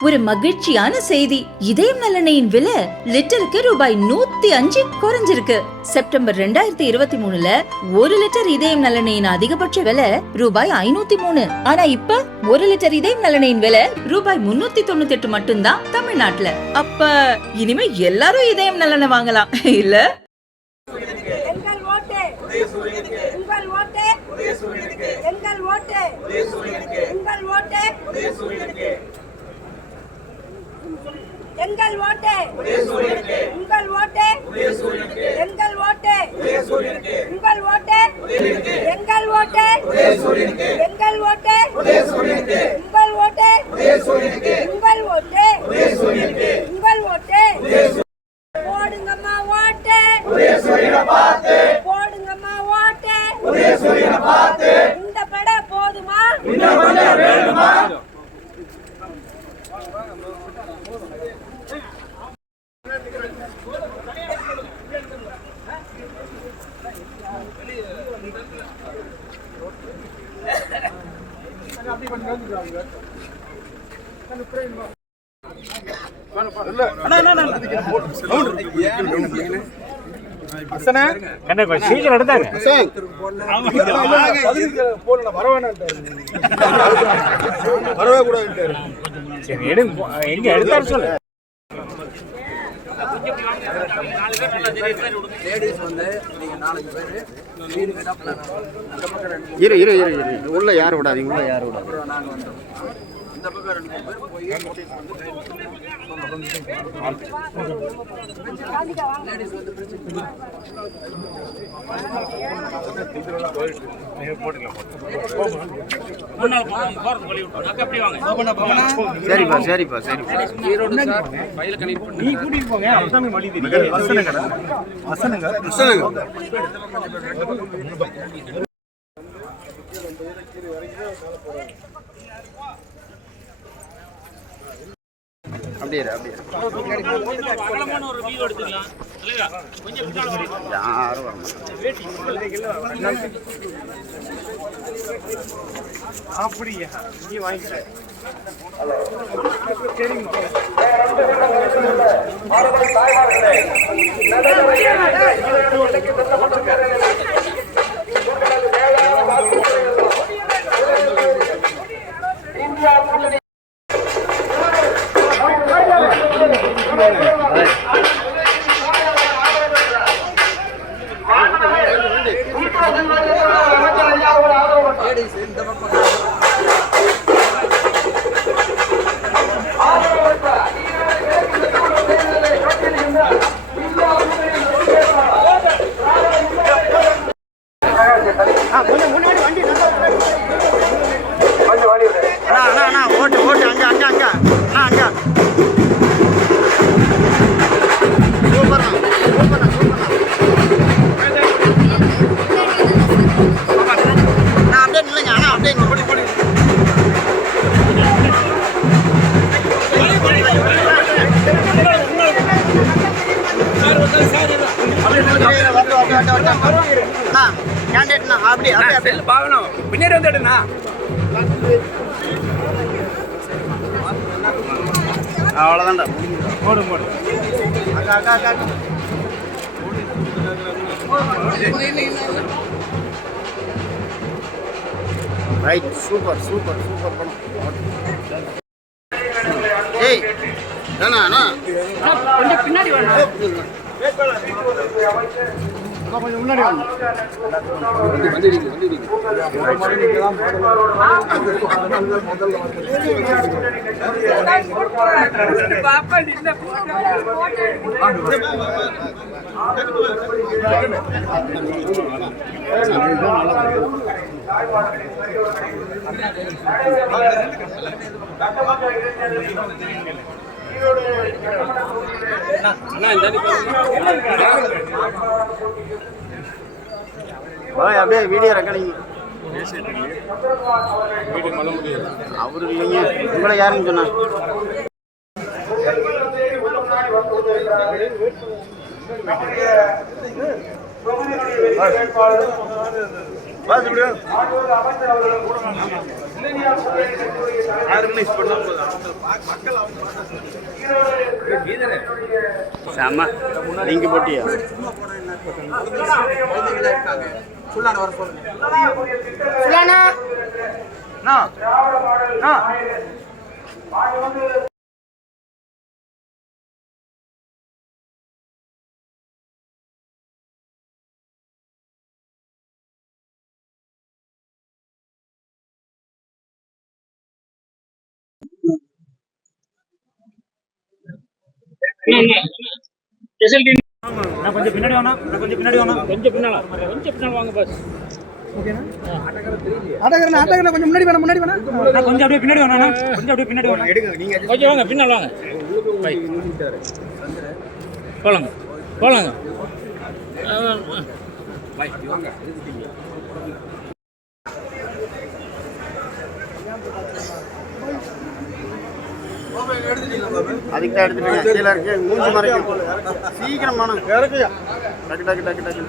ஒரு மகிழ்ச்சியான செய்தி. இதயம் நல்லெண்ணெயின் விலை லிட்டருக்கு ரூபாய் 105 குறைஞ்சிருக்கு. செப்டம்பர் 2023ல 1 லிட்டர் இதயம் நல்லெண்ணெயின் அதிகபட்ச விலை ரூபாய் 503. ஆனா இப்ப 1 லிட்டர் இதயம் நல்லெண்ணெயின் விலை ரூபாய் 398 மட்டும்தான் தமிழ்நாட்டுல. அப்ப இனிமே எல்லாரும் இதயம் நல்லெண்ணெய் வாங்கலாம் இல்ல? எங்கள் ஓட்டு உங்கள் ஓட்டு எங்கள் ஓட்டு உங்கள் ஓட்டு எங்கள் ஓட்டு எங்கள் ஓட்டு உங்கள் ஓட்டு உங்கள் ஓட்டு உங்கள் ஓட்டு போடுங்கம்மா ஓட்டு போடுங்கம்மா ஓட்டு இந்த பட போதுமா எங்க எடுத்தாரு சொல்லு. உள்ள யாரும் விடாதீங்க, உள்ள யாரும் விடாதீங்க. சரிப்பா சரிப்பா சரிப்பா. நீ கூட்டிட்டு போங்க. அப்படியே யாரும் அப்படியா இங்கே வாங்கிக்கிறேன். ஓட்டு ஓட்டு அங்க அங்க அங்க அங்க சூப்பர் சூப்பர் சூப்பர். அப்படியே இல்லைங்க, ஆனால் அப்படியே போடி போடி. கேண்டேட்ண்ணா அப்படி அப்படியே பார்க்கணும். பின்னாடி வந்துடுண்ணா. அவ்வளோதான்டா. போடு போடு. அக்கா அக்கா அக்கா. ரைட். சூப்பர் சூப்பர் சூப்பர் படம். ஏய் அண்ணா அண்ணா கொஞ்சம் பின்னாடி வாங்க. கொஞ்சம் முன்னாடி வாங்க. அப்படியே வீடியோ ரெக்கார்டிங் அவரு இல்லைங்க. உங்களை யாருன்னு சொன்னா அமைச்சர் அவர்கள் ஆர்கனைஸ் பண்ணா செம்ம நீங்க போட்டியா கொஞ்சம் பின்னாடி வேணா கொஞ்சம் பின்னாடி வேணா கொஞ்சம் பின்னால் வாங்க பாஸ். ஆட்டோக்காரன் கொஞ்சம் முன்னாடி வேணா கொஞ்சம் அப்படியே பின்னாடி வேணா கொஞ்சம் அப்படியே பின்னாடி வேணா கொஞ்சம் வாங்க பின்னால் வாங்க. போலாங்க போலாங்க. அதுக்கு தான் எடுத்துட்டேன் கீழே இருக்கு மூஞ்சி மறைக்கும் சீக்கிரம் வேணும் டக்கு டக்கு டக்கு டக்கு